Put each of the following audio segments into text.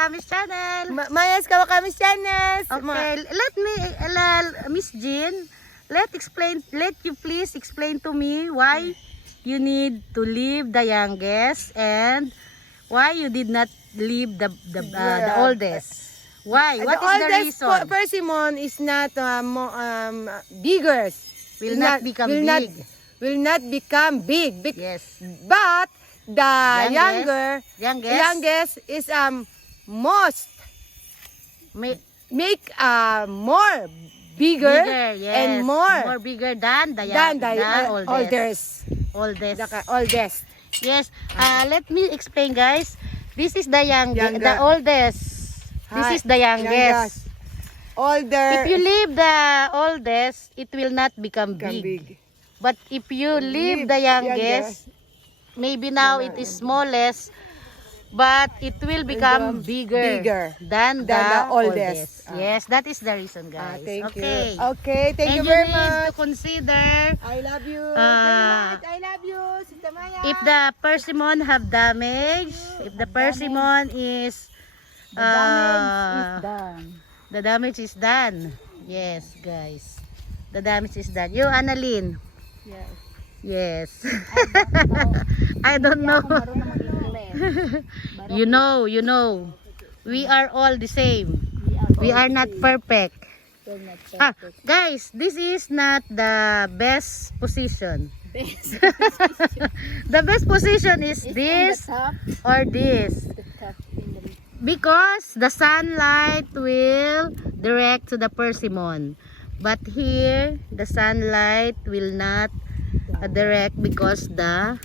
Kawakamis Channel. Maya's Kawakamis Channel. Okay, let me, Miss Jean, let you please explain to me why you need to leave the youngest and why you did not leave the oldest. Why? What is the reason? Persimmon is not bigger. Will not become big. Will not become big. Yes. But the youngest is most make more bigger yes. and more bigger than the oldest. Oldest. Yes. Let me explain, guys. This is the the oldest. This is the youngest. Older. If you leave the oldest, it will not become big. But if you leave the youngest, maybe now it is smallest, but it will become bigger than the oldest. Yes, that is the reason, guys. Thank you. Okay, thank you And very you need much. to consider I love you very much. I love you, Sister Maya. if the persimmon have damage, if the persimmon is the damage is done. Yes, guys. The damage is done. You, Annalyn. Yes. I don't know. You know. We are all the same. We are not perfect. Guys, this is not the best position. The best position is this or this. Because the sunlight will direct to the persimmon. But here, the sunlight will not direct because the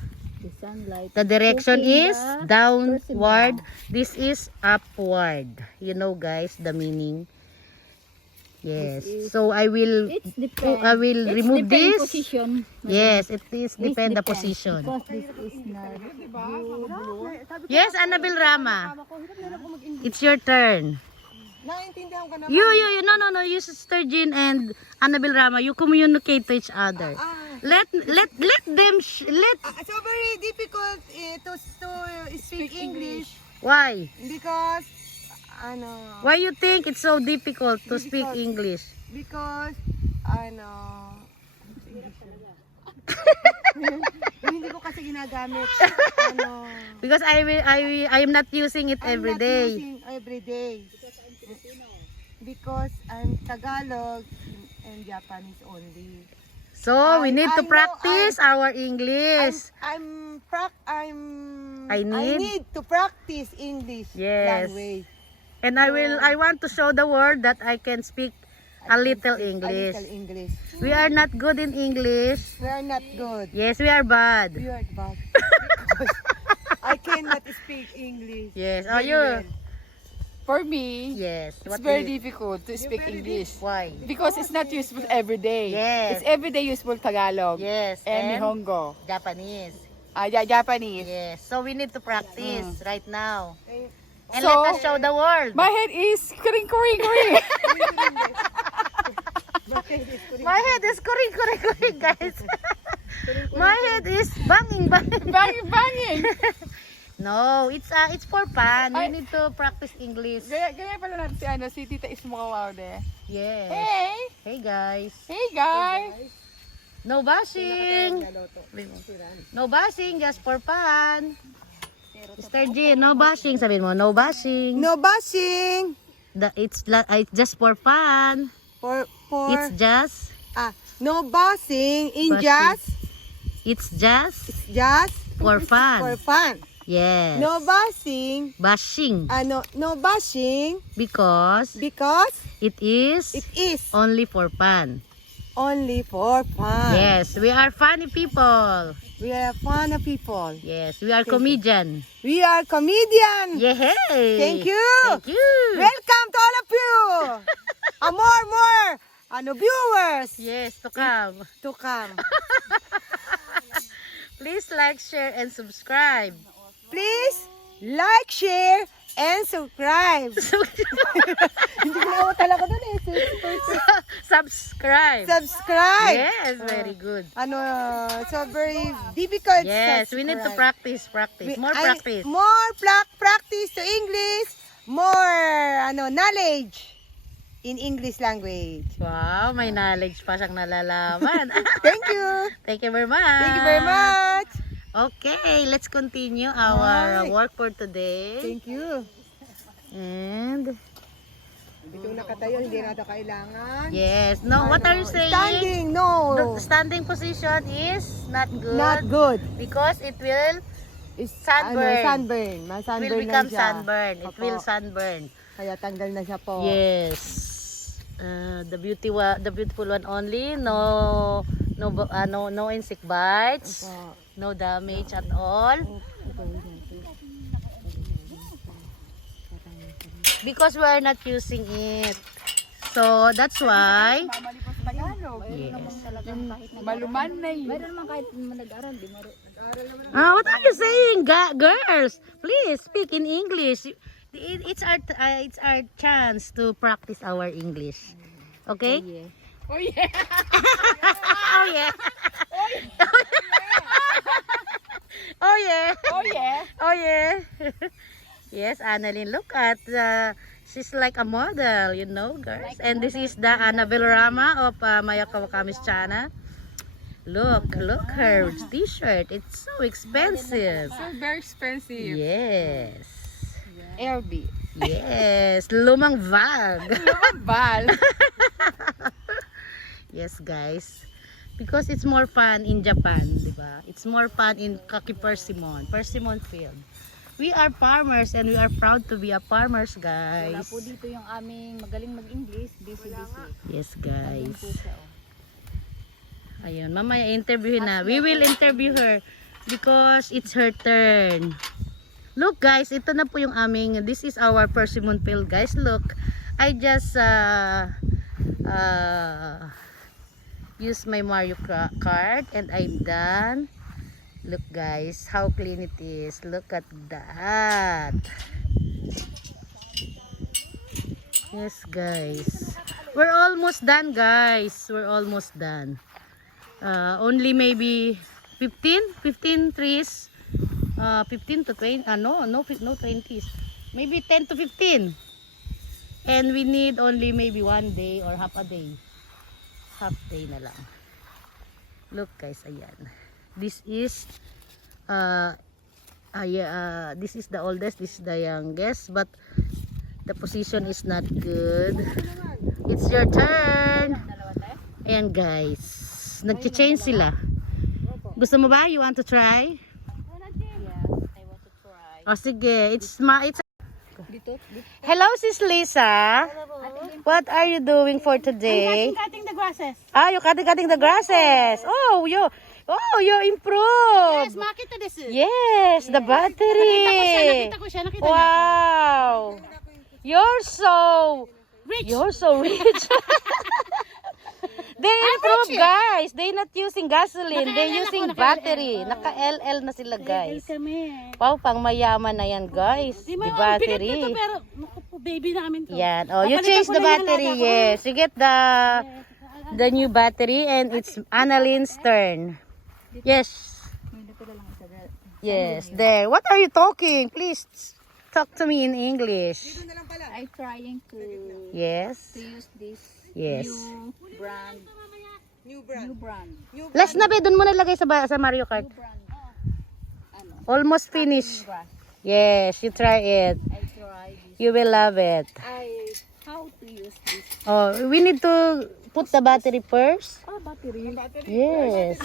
direction is downward. This is upward. You know, guys, the meaning. Yes. So I will remove this. Position. Yes, it is depend the position. Because this is not blue. Yes, Annabel Rama. It's your turn. Naintindihan ko naman. No, you Sister Jean and Annabel Rama, you communicate to each other. Let them So very difficult to speak English Why? because Why you think it's so difficult to speak English? because hindi ko kasi ginagamit Because I am not using it every I'm not day. using every day because I'm Tagalog and Japanese only. So we need to practice our English. I need need to practice English Yes. language. And I want to show the world that I can speak a little English. A little English. We are not good in English. We are not good. Yes, we are bad. We are bad. Because I cannot speak English. Yes. very You? well. For me, Yes. it's very difficult to speak English Why? because it's not useful every day. Yes. It's everyday useful Tagalog Yes. and Nihongo. Japanese. Japanese. Yes. So we need to practice right now. And So, let us show the world. My head is kring. My head is kuring, guys. My head is banging. Banging. No, it's for fun. We need to practice English. Gaya pala natin si Tita Ismawawde. Yes. Hey! Hey guys. Hey guys! No bashing. No bashing, just for fun. Mr. G, no bashing. Sabihin mo, no bashing. No bashing. It's just for fun. It's just No bashing in Bashing. just just for fun. for fun. Yes. No bashing. Bashing No bashing because because it is it is only for fun. only for fun. Yes, we are funny people. We are fun people. Yes, we are comedian. We are comedian. Yay! Thank you. Thank you. Welcome to all of you. More viewers Yes, to come. to come. Please like, share, and subscribe. Please like, share, and subscribe. Hindi ko na talaga doon Subscribe. Subscribe. Yes, very good. So very difficult. Yes, we need to subscribe. practice. More practice. More practice to English. More knowledge in English language. Wow, may knowledge pa siyang nalalaman. Thank you. Thank you very much. Thank you very much. Okay, let's continue our Alright. work for today. Thank you. And Dito nakatayo, hindi na ito kailangan. yes, no, what are you saying? Standing, no. The standing position is not good. Not good. Because it will It's, Sunburn. Sunburn. Sunburn will na become siya. sunburn. It Opo. will sunburn. Kaya tanggal na siya po. Yes. The beautiful one only. No insect bites. Opo. No damage at all. Because we are not using it. So that's why. Yes. Maluman na yun. What are you saying, girls? Please speak in English. It's our chance to practice our English. Okay? Oh yeah. Oh yeah. Oh yeah. Oh yeah. Oh yeah. Yes, Annalyn, look at she's like a model, you know, girls. And this is the Annabelle Rama of Maya Kawakami's channel. Look her t-shirt. It's so expensive. So very expensive. Yes. LB. Yes, lumang bag. Bal. Yes, guys. Because it's more fun in Japan, di ba? It's more fun in Kaki Persimmon Field. We are farmers and we are proud to be a farmers, guys. Wala po dito yung aming magaling mag-English. Busy. Yes, guys. Ayun, mamaya interview na. We will interview her because it's her turn. Look, guys, ito na po yung aming, this is our persimmon field, guys. Look, I just use my Mario Kart and I'm done. Look, guys, how clean it is. Look at that. Yes, guys. We're almost done, guys. We're almost done. Only maybe 15 trees. 15 to 20. No 20s. Maybe 10 to 15. And we need only maybe 1 day or half a day. Half day na lang. Look, guys, ayan. This is this is the oldest, this is the youngest, but the position is not good. It's your turn. Ayan, guys, nag-change sila. Gusto mo ba? You want to try? Oh, sige. It's Hello, Sis Lisa. What are you doing for today? Cutting the grasses. Ah, you're cutting the grasses. Oh, you improved. Makita desu. Yes, the battery. Nakita ko siya. Wow. You're so rich. They improve, guys. They not using gasoline. They using battery. Naka-LL na sila, guys. Wow, pang mayaman na yan, guys. The battery. Pero baby namin to. Yan. Oh, you change the battery. Yes. You get the new battery and it's Annalyn's turn. Yes. Yes. There. What are you talking? Please talk to me in English. I'm trying to Yes. use this Yes. new brand. Last na ba? Doon mo nalagay sa Mario Kart. Almost finished. Grass. Yes. You try it. I try this. You will love it. How to use this? Oh, we need to put the battery first. Oh, battery. Yes.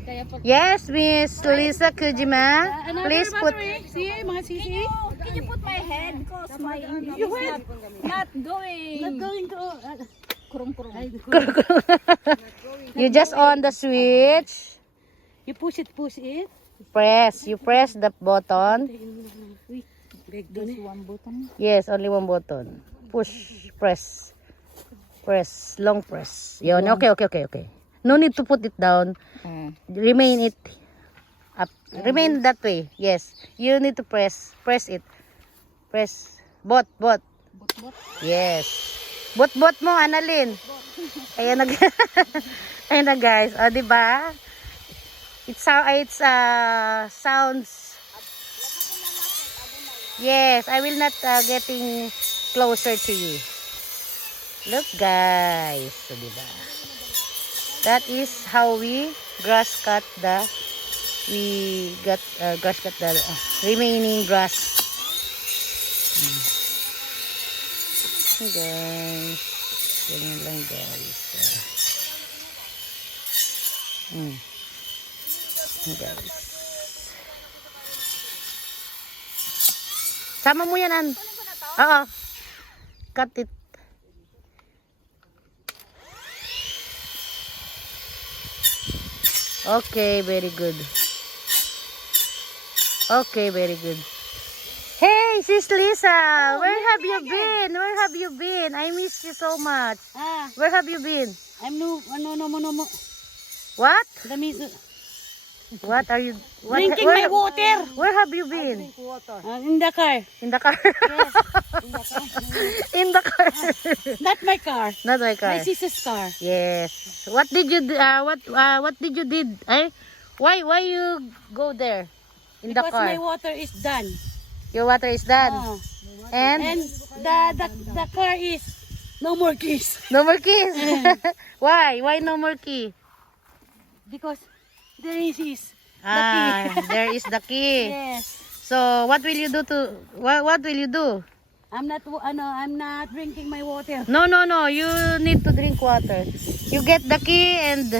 Kaya pag Yes, Miss Lisa Kujima. Please put. see, mga sisi. Can you put my head? Because my English is not going to kurung. You just on the switch. You push it. Press. You press the button. There's one button. Yes, only one button. Push. Press. Press. Long press. Yun. Okay. No need to put it down. Remain it up. Remain that way. Yes. You need to press. Press it. Press. Bot. Yes. Bot mo, Annalyn. Ayan na. Ayan na, guys. O, diba? It's sounds Yes, I will not getting closer to you. Look guys, so, diba? That is how we grass cut the remaining grass. Guys, ganyan lang guys. Guys. Sama mo yan, An. Oo. Cut it. Okay, very good. Okay, very good. Hey, Sis Lisa, where have you been? Where have you been? I miss you so much. Where have you been? I'm no. What? Let me What are you? What, drinking my water. Where have you been? In the car. In the car. Yes. In the car. Not my car. Not my car. My sister's car. Yes. What did you what did you did? Why you go there in the Because car? my water is done. Your water is done. And the car is no more keys. No more keys. Why? Why no more key? Because there is the There is the key. Yes. So what will you do to what will you do? I'm not drinking my water. No. You need to drink water. You get the key and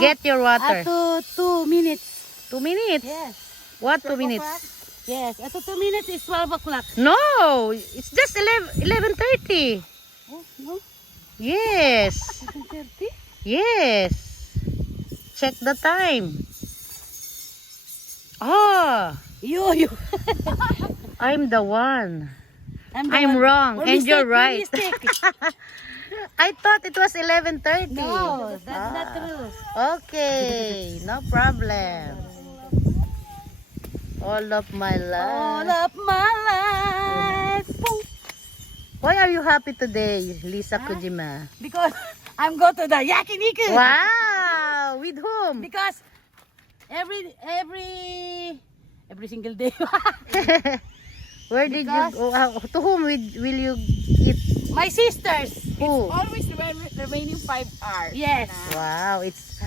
get your water. Up to 2 minutes. 2 minutes. Yes. What 2 minutes? Yes. Up to 2 minutes is 12 o'clock. No, it's just 11:30. Oh, no. Yes. 11:30? Yes. Check the time. Oh, You. I'm the one. the I'm one. wrong Or and you're right. mistake, mistake. I thought it was 11:30. No, that's not true. Okay, no problem. All of my All life. of my life. Boom. Why are you happy today, Lisa Kujima? Because I'm going to the yakiniku. Wow! With whom? Because every single day. Where did you Because- go? To whom will you eat? My sisters. Who? Always remaining 5 hours. Yes. Wow, it's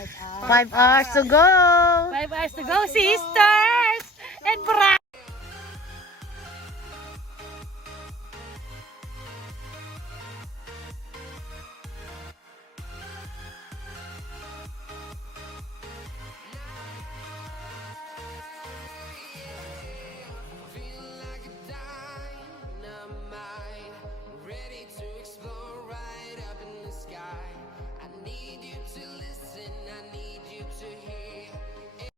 5 hours to go. 5 hours to go, sisters and brothers.